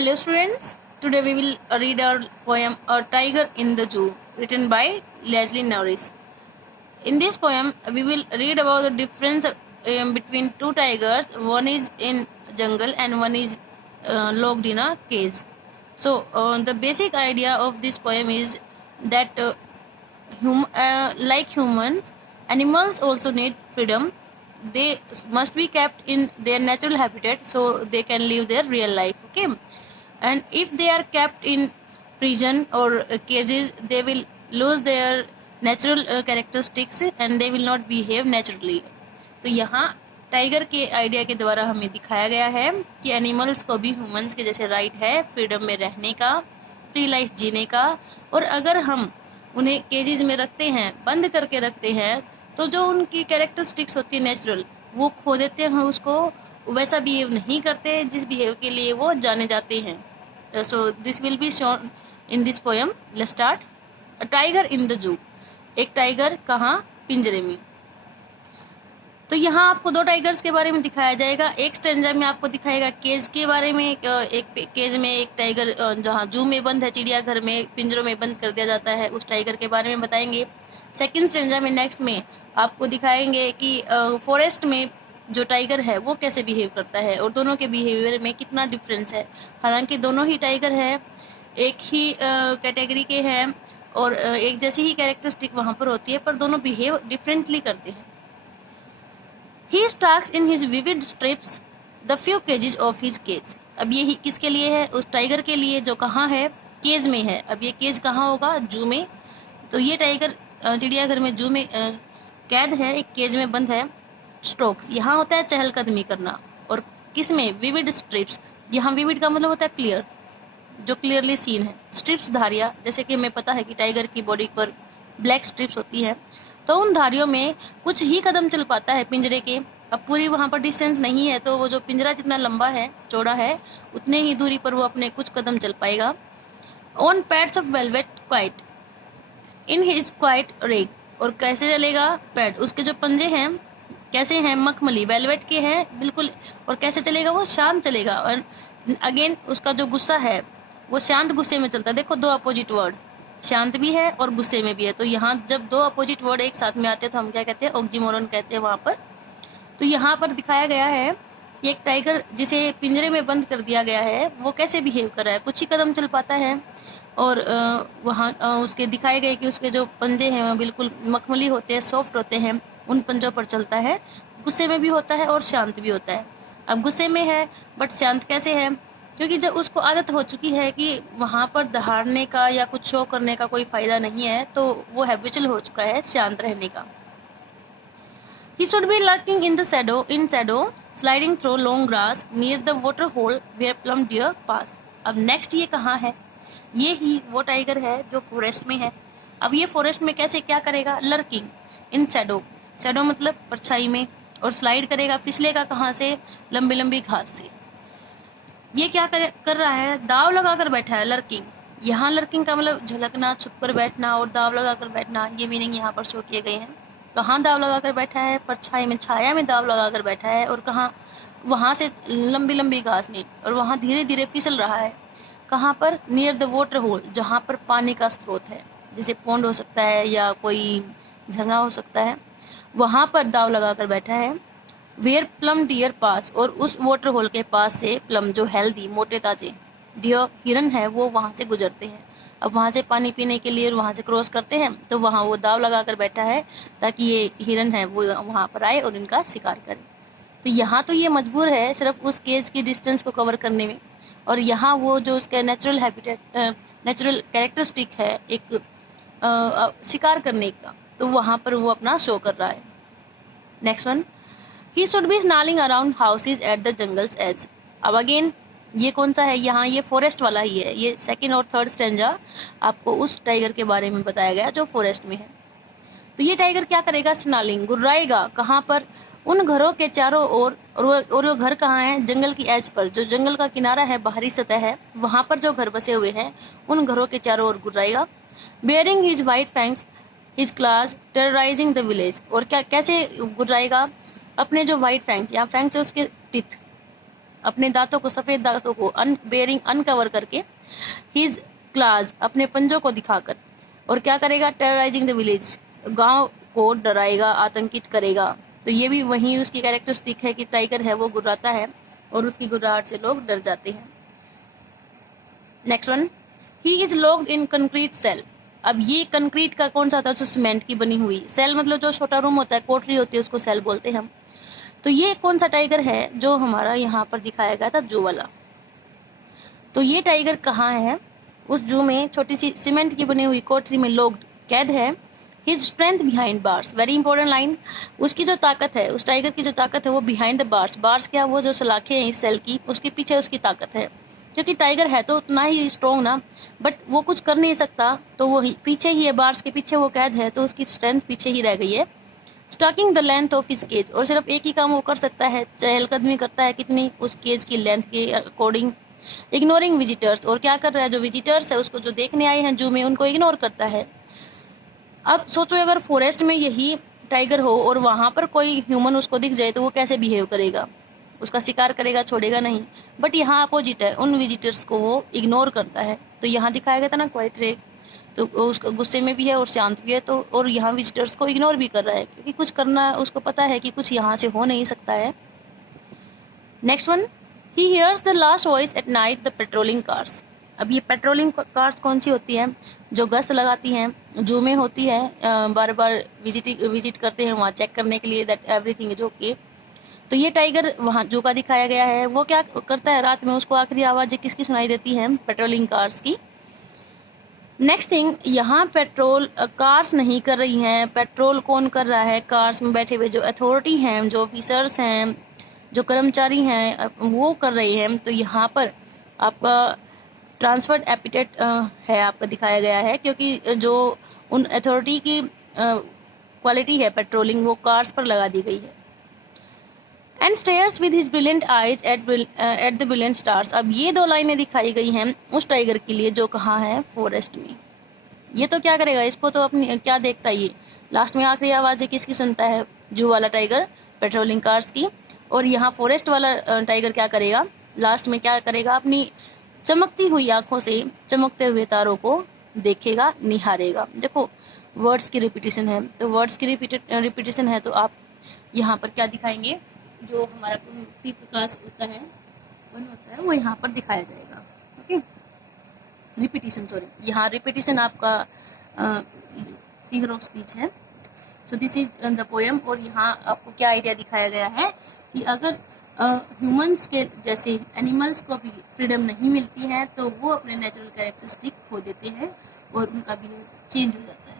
Hello students, today we will read our poem A Tiger in the Zoo written by Leslie Norris. In this poem we will read about the difference between two tigers. One is in jungle and one is locked in a cage. So the basic idea of this poem is that like humans, animals also need freedom. They must be kept in their natural habitat so they can live their real life. Okay, and if they are kept in prison or cages, they will lose their natural characteristics and they will not behave naturally. तो यहाँ tiger के idea के द्वारा हमें दिखाया गया है कि एनिमल्स को भी ह्यूमंस के जैसे राइट है फ्रीडम में रहने का, फ्री लाइफ जीने का, और अगर हम उन्हें केजेस में रखते हैं, बंद करके रखते हैं, तो जो उनकी कैरेक्टरिस्टिक्स होती है नेचुरल, वो खो देते हैं उसको, वैसा बिहेव नहीं करते जिस बिहेव के लिए वो जाने जाते हैं. So this will be shown in this poem. Let's start. A tiger in the zoo. एक टाइगर कहाँ? पिंजरे में. तो यहाँ आपको दो टाइगर्स के बारे में दिखाया जाएगा. एक स्टेंजा में आपको दिखाएगा केज के बारे में. एक केज में एक टाइगर जहाँ जू में बंद है, चिड़ियाघर में पिंजरों में बंद कर दिया जाता है, उस टाइगर के बारे में बताएंगे. सेकंड स्टेंजा में नेक्स्ट में आपको दिखाएंगे कि फॉरेस्ट में जो टाइगर है वो कैसे बिहेव करता है और दोनों के बिहेवियर में कितना डिफरेंस है. हालांकि दोनों ही टाइगर हैं, एक ही कैटेगरी के हैं और एक जैसी ही कैरेक्टरिस्टिक वहाँ पर होती है, पर दोनों बिहेव डिफरेंटली करते हैं. He stalks in his vivid strips the few cages of his cage. अब ये किसके लिए है? उस टाइगर के लिए जो कहाँ है? केज में है. अब ये केज कहाँ होगा? जू में. तो ये टाइगर चिड़ियाघर में जू में कैद है, एक केज में बंद है. स्ट्रोक्स यहाँ होता है चहलकदमी करना, और किस में? Vivid strips. यहाँ विविड का मतलब होता है क्लियर, जो क्लियरली सीन है. स्ट्रिप्स धारियाँ, जैसे कि हमें पता है कि टाइगर की बॉडी पर ब्लैक स्ट्रिप्स होती हैं, तो उन धारियों में कुछ ही कदम चल पाता है पिंजरे के. अब पूरी वहाँ पर डिस्टेंस नहीं है, तो वो जो पिंजरा जितना लंबा है, चौड़ा है, उतने ही दूरी पर वो अपने कुछ कदम चल पाएगा. On pads of velvet quite in his quiet रेग. और कैसे चलेगा? पैड, उसके जो पंजे हैं कैसे हैं? मखमली, वेलवेट के हैं बिल्कुल. और कैसे चलेगा? वो शांत चलेगा. और अगेन उसका जो गुस्सा है वो शांत गुस्से में चलता है. देखो दो अपोजिट वर्ड, शांत भी है और गुस्से में भी है. तो यहाँ जब दो अपोजिट वर्ड एक साथ में आते हैं तो हम क्या कहते हैं? ऑक्सीमोरन कहते हैं वहाँ पर. तो यहाँ पर दिखाया गया है कि एक टाइगर जिसे पिंजरे में बंद कर दिया गया है वो कैसे बिहेव कर रहा है. कुछ ही कदम चल पाता है और वहाँ उसके दिखाए गए कि उसके जो पंजे हैं वो बिल्कुल मखमली होते हैं, सॉफ्ट होते हैं, उन पंजों पर चलता है. गुस्से में भी होता है और शांत भी होता है. अब गुस्से में है बट शांत कैसे है? क्योंकि जब उसको आदत हो चुकी है कि वहाँ पर दहाड़ने का या कुछ शो करने का कोई फायदा नहीं है, तो वो हैबिचुअल हो चुका है शांत रहने का. He should be lurking in shadow, sliding through long grass near the water hole where plum deer pass. अब नेक्स्ट ये कहाँ है? ये ही वो टाइगर है जो फॉरेस्ट में है. अब ये फॉरेस्ट में कैसे क्या करेगा? Lurking in Shadow. शैडो मतलब परछाई में. और स्लाइड करेगा, फिसलेगा कहाँ से? लंबी लंबी घास से. ये क्या कर रहा है? दाव लगाकर बैठा है. लर्किंग, यहाँ लर्किंग का मतलब झलकना, छुप कर बैठना और दाव लगाकर बैठना, ये मीनिंग यहाँ पर शो किए गए हैं. कहाँ दाव लगाकर बैठा है? परछाई में, छाया में दाव लगाकर बैठा है. और कहाँ? वहाँ से लंबी लंबी घास में. और वहाँ धीरे धीरे फिसल रहा है. कहाँ पर? नियर द वाटर होल, जहाँ पर पानी का स्रोत है, जैसे पौंड हो सकता है या कोई झरना हो सकता है, वहाँ पर दाव लगाकर बैठा है. वेयर प्लम डियर पास, और उस वाटर होल के पास से प्लम जो हेल्दी मोटे ताजे डियर हिरन है वो वहाँ से गुजरते हैं. अब वहाँ से पानी पीने के लिए वहाँ से क्रॉस करते हैं, तो वहाँ वो दाव लगाकर बैठा है ताकि ये हिरन है वो वहाँ पर आए और इनका शिकार करे. तो यहाँ तो ये मजबूर है सिर्फ उस केज की डिस्टेंस को कवर करने में, और यहाँ वो जो उसका नेचुरल हैबिटेट, नेचुरल कैरेक्टरिस्टिक है एक शिकार करने का, तो वहाँ पर वो अपना शो कर रहा है. Next one. He should be snarling around houses at the jungle's edge. अब अगेन ये कौन सा है? यहाँ ये फॉरेस्ट वाला ही है. ये सेकंड और थर्ड स्टेंजा आपको उस टाइगर के बारे में बताया गया जो फॉरेस्ट में है. तो ये टाइगर क्या करेगा? स्नालिंग, गुर्राएगा. कहाँ पर? उन घरों के चारों ओर. और वो घर कहाँ है? जंगल की एज पर, जो जंगल का किनारा है, बाहरी सतह है, वहाँ पर जो घर बसे हुए हैं उन घरों के चारों ओर गुर्राएगा. Bearing his white fangs his claws terrorising the village. और क्या कैसे गुर्राएगा? अपने जो वाइट फैंग्स, या फैंग्स है उसके टिथ, अपने दांतों को, सफेद दांतों को बेरिंग अनकवर करके, हिज क्लास अपने पंजों को दिखाकर, और क्या करेगा, टेरराइजिंग द विलेज गांव को डराएगा, आतंकित करेगा। तो ये भी वही उसकी कैरेक्टरिस्टिक है कि टाइगर है वो गुर्राता है और उसकी गुर्राहट से लोग डर जाते हैं। Next one, he is locked in concrete cell. अब ये कंक्रीट का कौन सा था, जो सीमेंट की बनी हुई, सेल मतलब जो छोटा रूम होता है, कोठरी होती है, उसको सेल बोलते हैं हम। तो ये कौन सा टाइगर है जो हमारा यहाँ पर दिखाया गया था, जू वाला। तो ये टाइगर कहाँ है, उस जू में छोटी सी सीमेंट की बनी हुई कोठरी में लोग कैद है। His strength behind bars, very important line, उसकी जो ताकत है, उस टाइगर की जो ताकत है वो बिहाइंड द बार्स, बार्स क्या, वो जो सलाखें हैं इस सेल की, उसके पीछे उसकी ताकत है। क्योंकि टाइगर है तो उतना ही स्ट्रॉन्ग ना, बट वो कुछ कर नहीं सकता, तो वो पीछे ही है, बार्स के पीछे वो कैद है, तो उसकी स्ट्रेंथ पीछे ही रह गई है। Stalking the length of his cage, और सिर्फ एक ही काम वो कर सकता है, चहलकदमी करता है कितनी, उस केज की लेंथ के अकॉर्डिंग। इग्नोरिंग विजिटर्स, और क्या कर रहा है, जो विजिटर्स है उसको जो देखने आए हैं जू में, उनको इग्नोर करता है। अब सोचो अगर फॉरेस्ट में यही टाइगर हो और वहां पर कोई ह्यूमन उसको दिख जाए तो वो कैसे बिहेव करेगा, उसका शिकार करेगा, छोड़ेगा नहीं। बट यहाँ अपोजिट है, उन विजिटर्स को वो इग्नोर करता है। तो यहाँ दिखाया गया था ना क्वाइट रेक, तो उसका गुस्से में भी है और शांत भी है, तो और यहाँ विजिटर्स को इग्नोर भी कर रहा है क्योंकि कुछ करना, उसको पता है कि कुछ यहाँ से हो नहीं सकता है। Next one, he hears the last voice at night the patrolling cars. अब ये पेट्रोलिंग कार्स कौन सी होती है, जो गश्त लगाती हैं, जू में होती है, बार बार विजिट करते हैं वहाँ चेक करने के लिए दैट एवरीथिंग इज ओके। तो ये टाइगर वहाँ जू का दिखाया गया है, वो क्या करता है, रात में उसको आखिरी आवाज़ किसकी सुनाई देती है, पेट्रोलिंग कार्स की। नेक्स्ट थिंग, यहाँ पेट्रोल कार्स नहीं कर रही हैं, पेट्रोल कौन कर रहा है, कार्स में बैठे हुए जो अथॉरिटी हैं, जो ऑफिसर्स हैं, जो कर्मचारी हैं, वो कर रहे हैं। तो यहाँ पर आपका ट्रांसफर्ड एपिटेट है, आपका दिखाया गया है, क्योंकि जो उन अथॉरिटी की क्वालिटी है पेट्रोलिंग, वो कार्स पर लगा दी गई है। And stairs with his brilliant eyes at the brilliant stars. अब ये दो लाइनें दिखाई गई हैं उस टाइगर के लिए जो कहाँ है, फॉरेस्ट में। ये तो क्या करेगा, इसको तो अपनी क्या देखता है, ये लास्ट में आखिरी आवाज़ किसकी सुनता है, जू वाला टाइगर पेट्रोलिंग कार्स की। और यहाँ फॉरेस्ट वाला टाइगर क्या करेगा, लास्ट में क्या करेगा, अपनी चमकती हुई आंखों से चमकते हुए तारों को देखेगा, निहारेगा। देखो वर्ड्स की रिपीटिशन है, तो वर्ड्स की रिपीटिशन है, तो आप यहाँ पर क्या दिखाएंगे, जो हमारा मुक्ति प्रकाश होता है, वन होता है, वो यहाँ पर दिखाया जाएगा। ओके, रिपीटिशन, सॉरी, यहाँ रिपीटिशन आपका फिगर ऑफ स्पीच है। So this is the poem. और यहाँ आपको क्या आइडिया दिखाया गया है कि अगर ह्यूमंस के जैसे एनिमल्स को भी फ्रीडम नहीं मिलती है तो वो अपने नेचुरल कैरेक्टरिस्टिक खो देते हैं और उनका बिहेव चेंज हो जाता है।